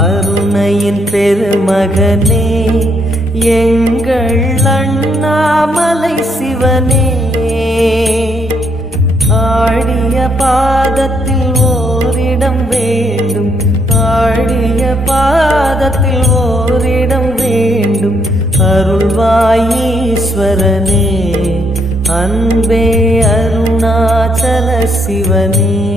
அருணையின் பெருமகனே எங்கள் அண்ணாமலை சிவனே, ஆடிய பாதத்தில் ஓரிடம் வேண்டும், ஆடிய பாதத்தில் ஓரிடம் வேண்டும். அருள்வாயீஸ்வரனே, அன்பே அருணாச்சல சிவனே.